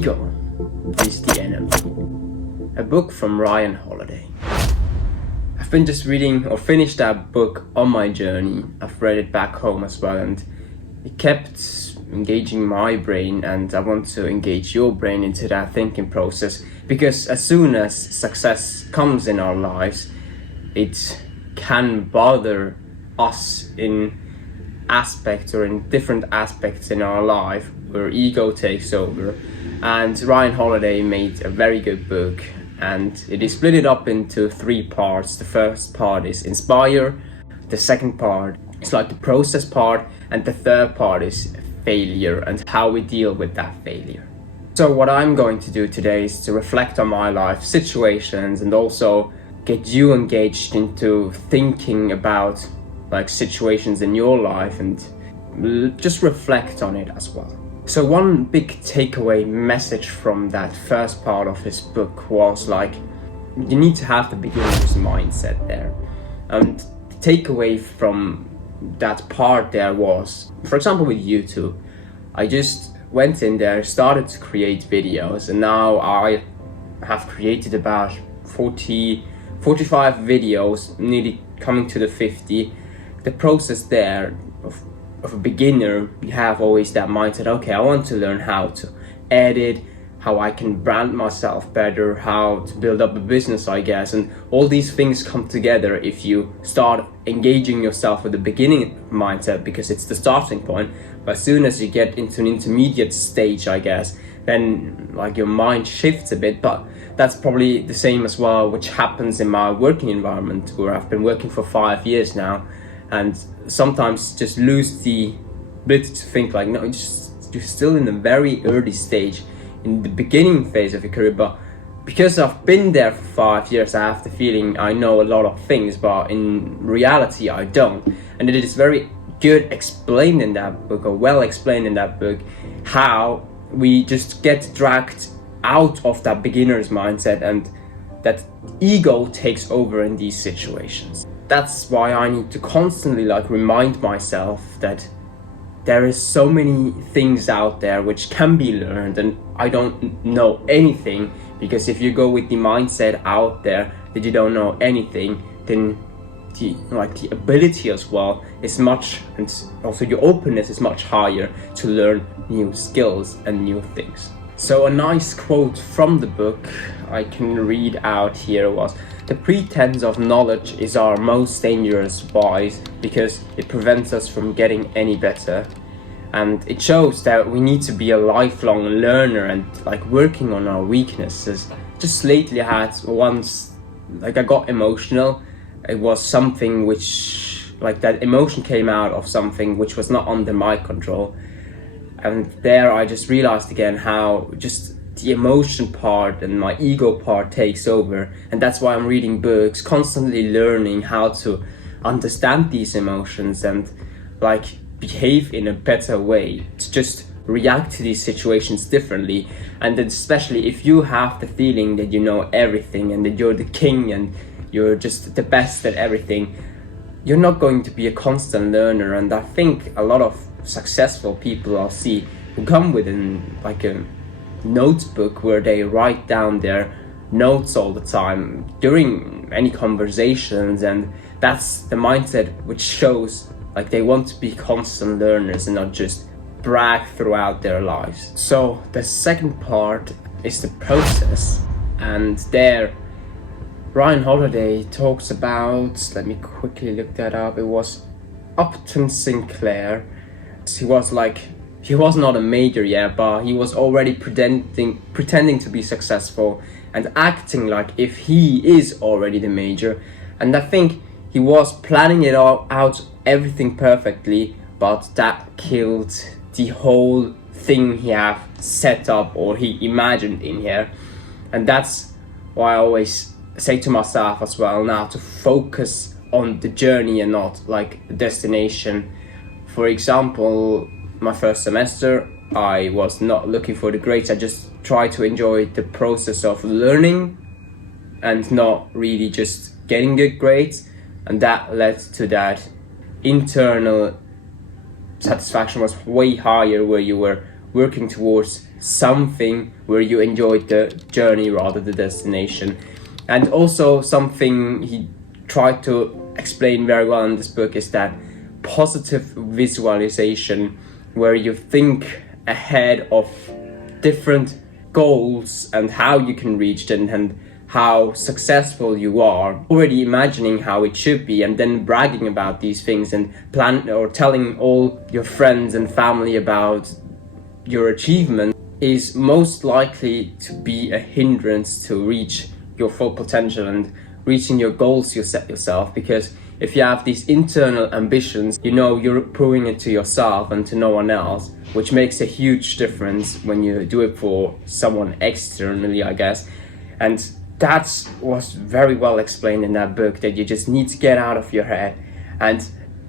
Ego is the Enemy. A book from Ryan Holiday. I've been just reading or finished that book on my journey. I've read it back home as well, and it kept engaging my brain, and I want to engage your brain into that thinking process, because as soon as success comes in our lives, it can bother us in aspects or in different aspects in our life where ego takes over. And Ryan Holiday made a very good book, and it is split up into 3 parts. The first part is inspire, the second part is like the process part, and the third part is failure and how we deal with that failure. So what I'm going to do today is to reflect on my life situations and also get you engaged into thinking about like situations in your life and just reflect on it as well. So one big takeaway message from that first part of his book was like, you need to have the beginner's mindset there. And the takeaway from that part there was, for example with YouTube, I just went in there, started to create videos, and now I have created about 45 videos, nearly coming to the 50. The process there of a beginner, you have always that mindset, okay, I want to learn how to edit, how I can brand myself better, how to build up a business, I guess. And all these things come together if you start engaging yourself with the beginning mindset, because it's the starting point. But as soon as you get into an intermediate stage, I guess, then like your mind shifts a bit. But that's probably the same as well, which happens in my working environment, where I've been working for 5 years now, and sometimes just lose the ability to think like, no, you're still in a very early stage, in the beginning phase of your career. But because I've been there for 5 years, I have the feeling I know a lot of things, but in reality I don't. And it is very good explained in that book, or well explained in that book, how we just get dragged out of that beginner's mindset and that ego takes over in these situations. That's why I need to constantly like remind myself that there is so many things out there which can be learned, and I don't know anything, because if you go with the mindset out there that you don't know anything, then the ability as well is much, and also your openness is much higher to learn new skills and new things. So a nice quote from the book I can read out here was, "The pretense of knowledge is our most dangerous vice because it prevents us from getting any better." And it shows that we need to be a lifelong learner and like working on our weaknesses. Just lately I had once, like I got emotional. It was something which, like that emotion came out of something which was not under my control. And there I just realized again how just the emotion part and my ego part takes over. And that's why I'm reading books, constantly learning how to understand these emotions and like behave in a better way, to just react to these situations differently. And then especially if you have the feeling that you know everything and that you're the king and you're just the best at everything, you're not going to be a constant learner. And I think a lot of successful people I'll see who come with a notebook where they write down their notes all the time during any conversations, and that's the mindset which shows like they want to be constant learners and not just brag throughout their lives. So the second part is the process, and there Ryan Holiday talks about, let me quickly look that up, it was Upton Sinclair. He was not a major yet, but he was already pretending to be successful and acting like if he is already the major. And I think he was planning it all out, everything perfectly, but that killed the whole thing he have set up or he imagined in here. And that's why I always say to myself as well now to focus on the journey and not like the destination. For example, my first semester, I was not looking for the grades. I just tried to enjoy the process of learning and not really just getting good grades. And that led to that internal satisfaction was way higher, where you were working towards something where you enjoyed the journey rather than the destination. And also something he tried to explain very well in this book is that positive visualization, where you think ahead of different goals and how you can reach them and how successful you are, already imagining how it should be, and then bragging about these things and telling all your friends and family about your achievement, is most likely to be a hindrance to reach your full potential and reaching your goals you set yourself. Because if you have these internal ambitions, you know you're proving it to yourself and to no one else, which makes a huge difference when you do it for someone externally, I guess. And that was very well explained in that book, that you just need to get out of your head. And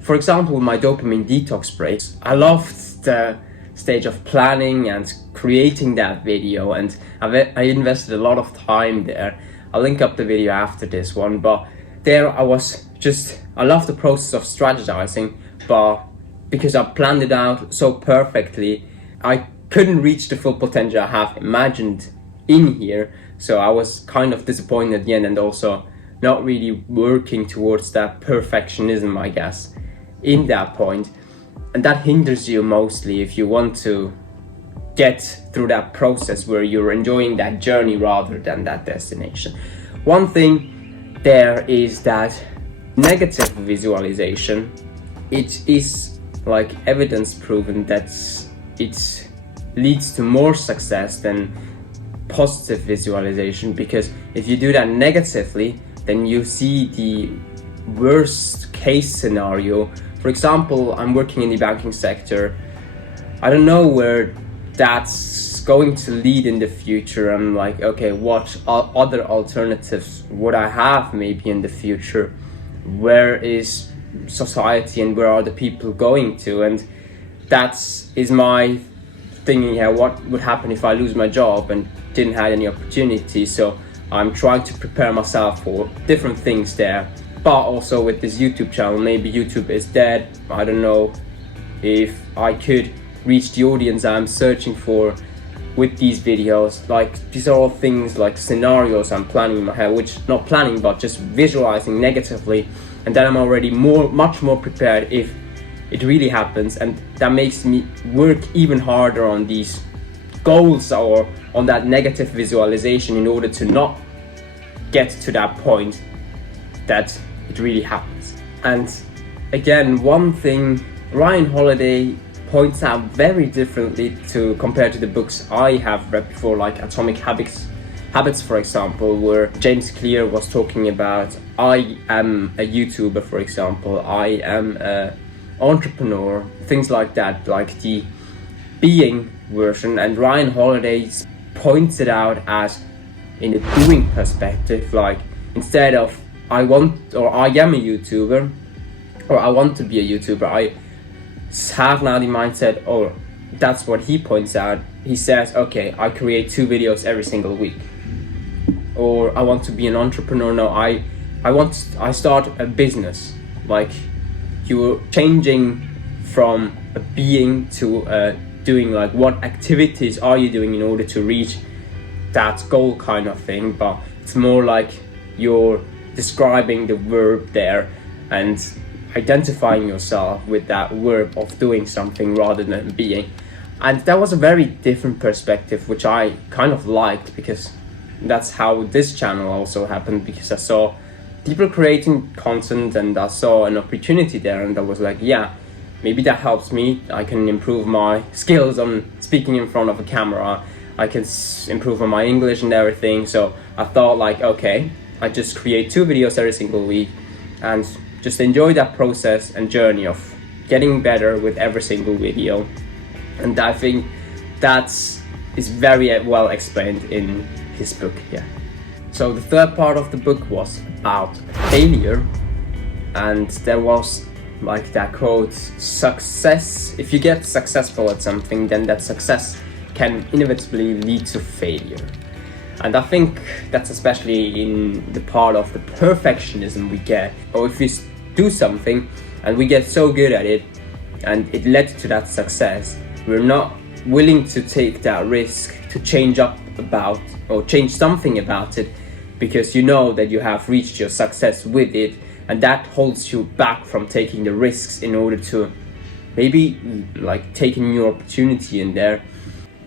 for example, with my dopamine detox breaks, I loved the stage of planning and creating that video, and I invested a lot of time there. I'll link up the video after this one, but there I love the process of strategizing, but because I planned it out so perfectly, I couldn't reach the full potential I have imagined in here. So I was kind of disappointed at the end, and also not really working towards that perfectionism, I guess, in that point. And that hinders you mostly if you want to get through that process where you're enjoying that journey rather than that destination. One thing there is that negative visualization, it is like evidence proven that it leads to more success than positive visualization, because if you do that negatively, then you see the worst case scenario. For example, I'm working in the banking sector. I don't know where that's going to lead in the future. I'm like, okay, what other alternatives would I have maybe in the future? Where is society and where are the people going to? And that is my thinking here, what would happen if I lose my job and didn't have any opportunity? So I'm trying to prepare myself for different things there. But also with this YouTube channel, maybe YouTube is dead. I don't know if I could reach the audience I'm searching for with these videos. Like, these are all things like scenarios I'm planning in my head, which not planning, but just visualizing negatively. And then I'm already much more prepared if it really happens. And that makes me work even harder on these goals or on that negative visualization in order to not get to that point that it really happens. And again, one thing Ryan Holiday points out very differently compared to the books I have read before, like Atomic Habits, for example, where James Clear was talking about, I am a YouTuber, for example, I am an entrepreneur, things like that, like the being version. And Ryan Holiday points it out as in a doing perspective, like instead of I am a YouTuber, or I want to be a YouTuber, I have now the mindset, or that's what he points out. He says, okay, I create 2 videos every single week. Or I want to be an entrepreneur. No, I start a business. Like, you're changing from a being to a doing, like what activities are you doing in order to reach that goal kind of thing. But it's more like you're describing the verb there and identifying yourself with that verb of doing something rather than being. And that was a very different perspective, which I kind of liked, because that's how this channel also happened, because I saw people creating content and I saw an opportunity there, and I was like, yeah, maybe that helps me. I can improve my skills on speaking in front of a camera. I can improve on my English and everything. So I thought, like, okay, I just create 2 videos every single week and just enjoy that process and journey of getting better with every single video. And I think that is very well explained in his book here. So the third part of the book was about failure, and there was like that quote, success, if you get successful at something, then that success can inevitably lead to failure. And I think that's especially in the part of the perfectionism we get, or if we do something and we get so good at it and it led to that success, we're not willing to take that risk to change up about or change something about it, because you know that you have reached your success with it, and that holds you back from taking the risks in order to maybe like take a new opportunity in there.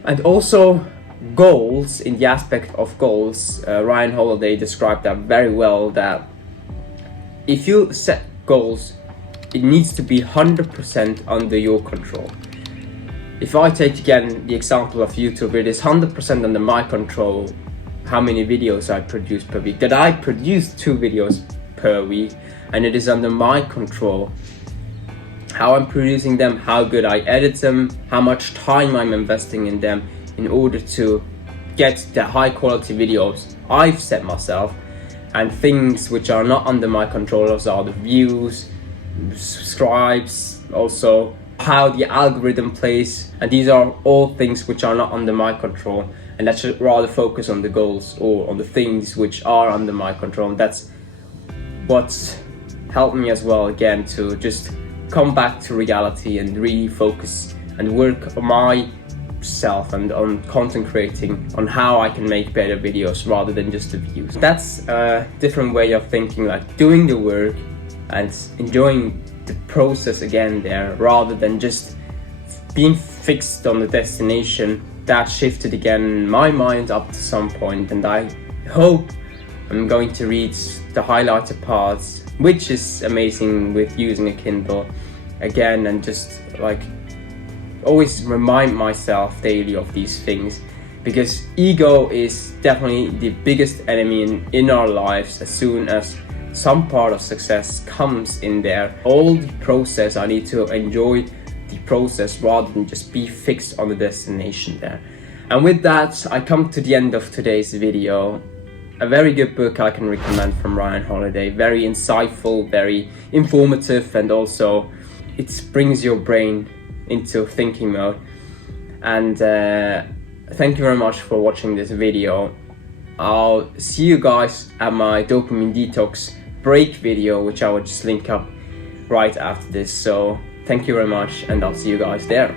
And also goals, in the aspect of goals, Ryan Holiday described that very well, that if you set goals, it needs to be 100% under your control. If I take again the example of YouTube, it is 100% under my control how many videos I produce per week. That I produce 2 videos per week, and it is under my control how I'm producing them, how good I edit them, how much time I'm investing in them in order to get the high quality videos I've set myself. And things which are not under my control are the views, subscribes, also how the algorithm plays, and these are all things which are not under my control, and I should rather focus on the goals or on the things which are under my control. And that's what's helped me as well, again, to just come back to reality and really focus and work on myself and on content creating, on how I can make better videos rather than just the views. That's a different way of thinking, like doing the work and enjoying the process again there, rather than just being fixed on the destination. That shifted again in my mind up to some point, and I hope I'm going to read the highlighter parts, which is amazing with using a Kindle again, and just like always remind myself daily of these things, because ego is definitely the biggest enemy in our lives. As soon as some part of success comes in there, all the process, I need to enjoy the process rather than just be fixed on the destination there. And with that, I come to the end of today's video. A very good book I can recommend from Ryan Holiday. Very insightful, very informative, and also it brings your brain into thinking mode. And thank you very much for watching this video. I'll see you guys at my dopamine detox break video, which I will just link up right after this. So thank you very much, and I'll see you guys there.